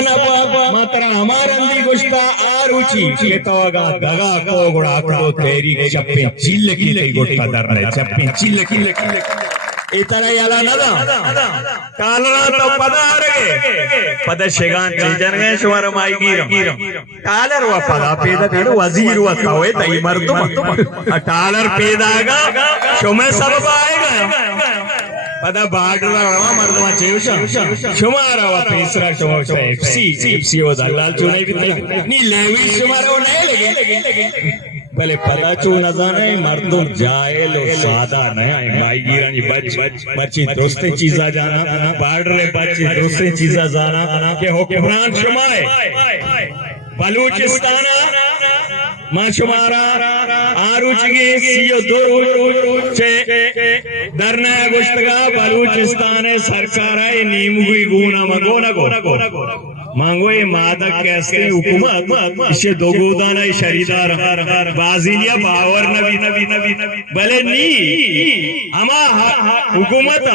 ना मात्र हमारंदी गोष्टा आरुची केतवागा दगा कोगुड़ा आकड़ो तेरी चप्पे चिल्ले की गोष्टा दरने चप्पे चिल्ले की इतना याला नदा कालना तो पद शेगान चीजन शुमार माईगीर टालर व पदा पेदा कड़ वजीर व तवे तई मर्दुम टालर पेदागा शुमे सब आएगा पदा बागला मर्दमा चेवशा शुमारा व पेसरा शुमारा एफसी व दलाल चुने भी नी लेवी शुमारा व नहीं लगे भले पता चू न जाने मर्दुम जाएल और सादा नहीं माई गिरानी बच्ची दोस्ते चीजा जाना बार्डरे बच्ची दोस्ते चीजा जाना के हुक्मरान शुमाए बलूचिस्ताना माशुमारा आरुचगे सियो दो चे दरना गुश्तगा बलूचिस्तान सरकार है नीमगुई गुना मगोना मांगो ये मादक कैसे हुकूमत इसे दोगोदा नहीं शरीदार बाजिलिया बावर नबी भले नी हमा हुकूमत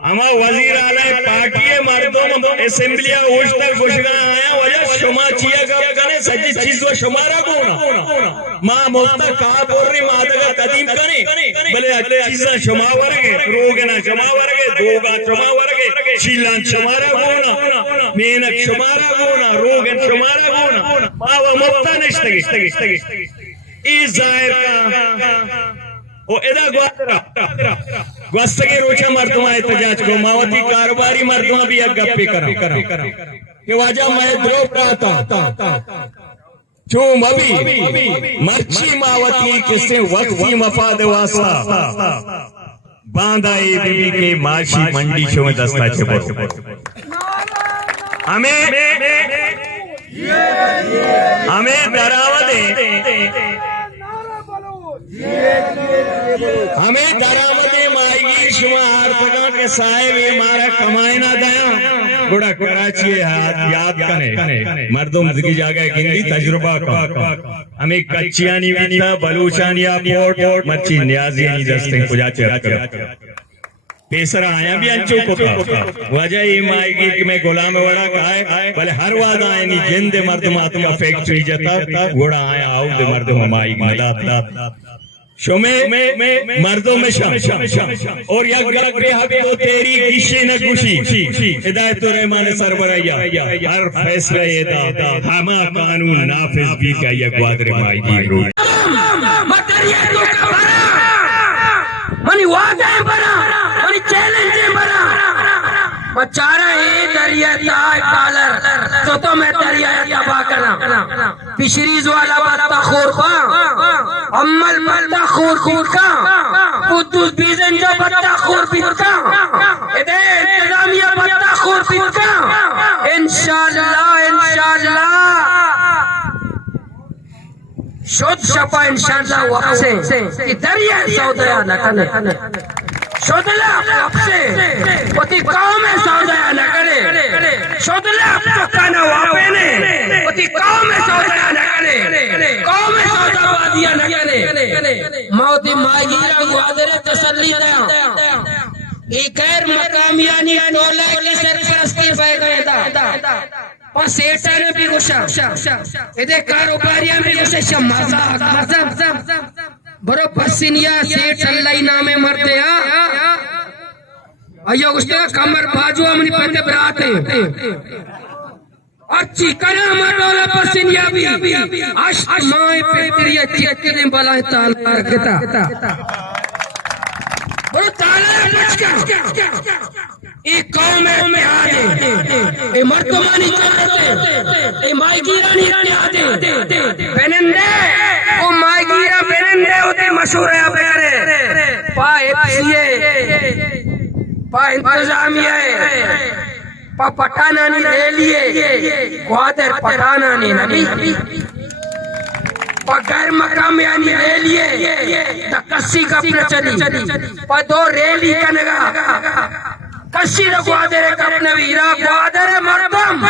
हमा वजीर आला पार्टी मर्दों असेंबलिया उठकर घोषणा आया वजह शुमा चिया गप कने सजी चीज व शुमारा कोना मां मुफ्ता कहा बोल रही मादक कदीम कने भले चीजा शुमा वर्गे रोगना शुमा वर्गे दोगा शुमा वर्गे चिल्लान शुमारा कोना मेहनत शुमारा गोना रोगन शुमारा गोना मावा मुफ्ता निश्तगी इस जाहिर का ओ एदा ग्वास्तगी रोचा मर्दमा एहतजाज को मावती कारोबारी मर्दमा भी अब गप्पे करा कि वाजा मैं द्रोप रहा था चूम अभी मर्ची मावती किसे वक्ती मफाद वास्ता बांधा बीबी के माशी मंडी शो दस्ता छे हमें दरामदे माएगी शुमार तका के साहेब ये मारा कमाए ना दया गुड़ा कराची याद कने मर्दों की जगह गिंदी तजुर्बा का हमें कच्चियानी विनीता बलूचानिया पोर्ट मच्छी न्याजी नहीं दस्ते पुजा चेहरा पेसरा आया भी अंचो को वजह ये माएगी कि मैं गुलाम वड़ा खाए भले हर वादा आए नहीं जिंदे मर्द मातमा फैक्ट्री जता घोड़ा आया आओ दे मर्द माई मदा शुमे मर्दों में शम और या गलत बेहबी तो तेरी किसी न खुशी हिदायत रहमान सरबराया हर फैसला ये दा हमा कानून नाफिज भी का ये ग्वादरे माएगी रो मटरिया तो कबरा मनी वादा बरा मनी चैलेंज बरा बचारा है दरिया ताय पालर तो मैं दरिया तबाह करा फिशरीज वाला बत्ता खोर का अम्मल बत्ता खोर का कुद्दूस बीजन जो बत्ता खोर का इधर इंतजामिया बत्ता खोर का इंशाअल्लाह शुद्ध शपा इंशाअल्लाह वक्त से कि दरिया सौदा न करे शुद्धला आपसे पति गांव में सौदा न करे शुद्धला आपको काना वापे ने पति गांव में सौदा न करे गांव में सौदा बादिया न करे मौती मागीरा ग्वादरे तसल्ली दया एक गैर मकामियानी टोला की सरपरस्ती पे गया और सेठा ने भी गुस्सा इधर कारोबारिया में गुस्सा मजा बरो पसीनिया सेठ अल्लाह नामे मरते अयो उसका कमर बाजू हमने पहले बराते अच्छी कना मरोला पसीनिया भी अष्ट माए पे तेरी चिक्के बला ताला रखता बरो ताला बचका एक कौम में आदे ए मर्दमानी करते ए माईगीरानी आदे बेनंदे ओ माईगीरा बेनंदे उते मशहूर है बेरे पा एफसीए पा इंतजामिया पा पठानानी ले लिए ग्वादर पठानानी नबी पगार मकाम यानी ले लिए कस्सी का प्रचली पा दो रेली कनगा कशी ग्वादरे कपने वीरा ग्वादरे मर्दम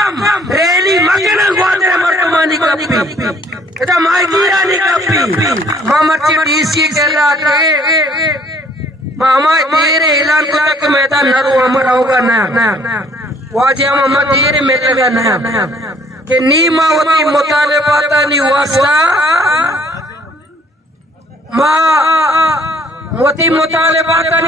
रेली मकन ग्वादरे मर्दमानी कपी इधर माईगीरा नी कपी मामर्ची डीसी के लाके मामा तेरे ऐलान को तक मैदान नरू अमर होगा ना वाजियामा मदीर में लगा नया कि नीमावती मुतालिबाता नी वास्ता मा वती मुतालिबाता